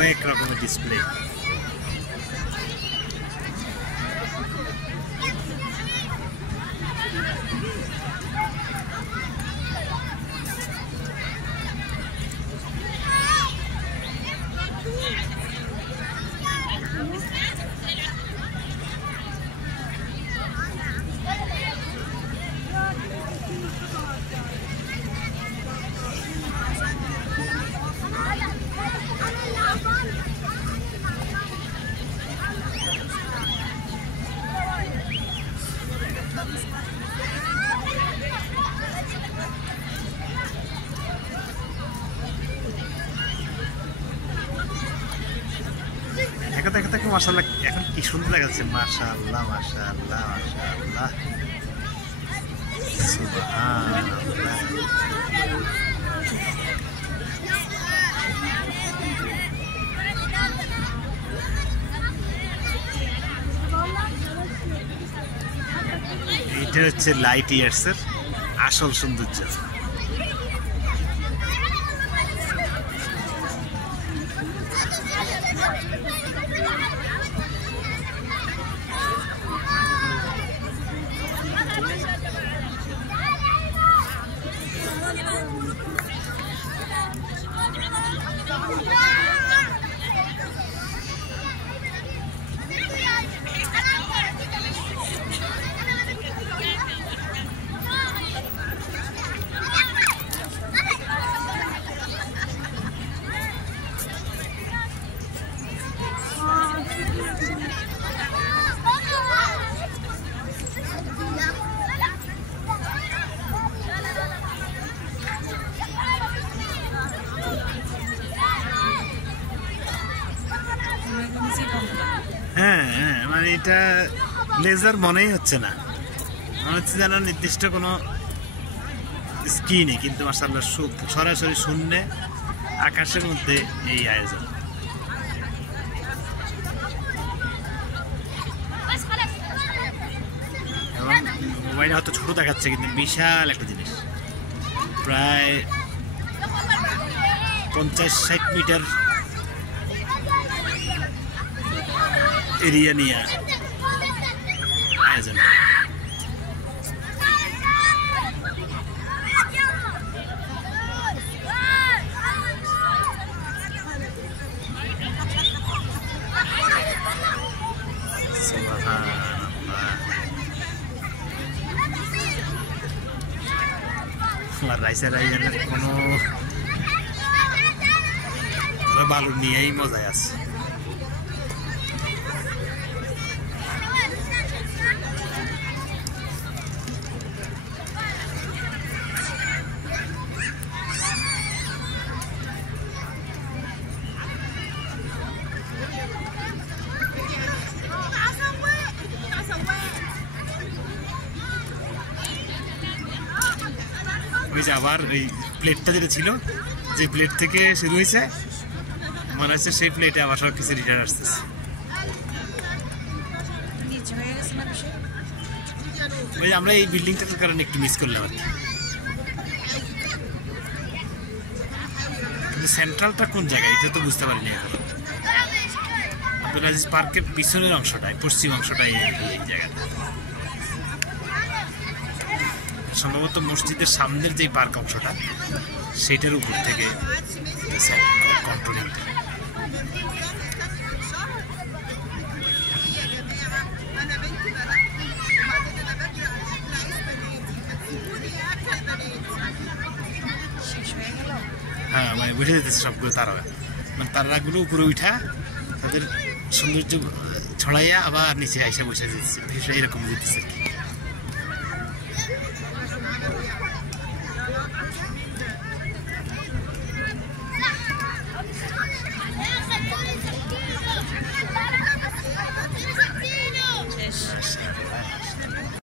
কয়েক রকমের ডিসপ্লে। দেখো মাশাআল্লাহ, এখন কি সুন্দর দেখাচ্ছে। মাশাআল্লাহ মাশাআল্লাহ মাশাআল্লাহ, সুবহানাল্লাহ। এটা হচ্ছে লাইট ইয়ার্সের আসল সৌন্দর্য। হ্যাঁ হ্যাঁ, মানে এটা লেজার মনেই হচ্ছে না, মনে হচ্ছে যেন নির্দিষ্ট কোনো স্ক্রিনে, কিন্তু মাশাআল্লাহ সরাসরি শূন্যে আকাশের মধ্যে এই আয়োজন। এবং মোবাইলে হয়তো ছোট দেখাচ্ছে, কিন্তু বিশাল একটা জিনিস, প্রায় 50-60 মিটার এরিয়া নিয়ে আয়োজন। রাইসের আয়োজনের কোনো বালু নিয়েই মজায় আছে। ওই যে আবার ওই প্লেটটা যেটা ছিল, যে প্লেট থেকে শুরু হয়েছে, মনে হচ্ছে সেই প্লেটে আবার সব কিছু রিটার্ন আসতেছে। ওই যে আমরা এই বিল্ডিংটার কারণে একটু মিস করলাম আর কি। কিন্তু সেন্ট্রালটা কোন জায়গায় এটা তো বুঝতে পারিনি এখন। আব্দুল আজিজ পার্কের পিছনের অংশটাই, পশ্চিম অংশটাই এই জায়গাটা। সম্ভবত মসজিদের সামনের যে পার্ক অংশটা, সেটার উপর থেকে কন্ট্রোলিংটা। হ্যাঁ, মানে বুঝে যেতেছে সবগুলো তারা, মানে তারাগুলো উপরে উঠা তাদের সৌন্দর্য ছড়াইয়া আবার নিচে আইসা বসে যেতেছে, এরকম যেতেছে আর কি।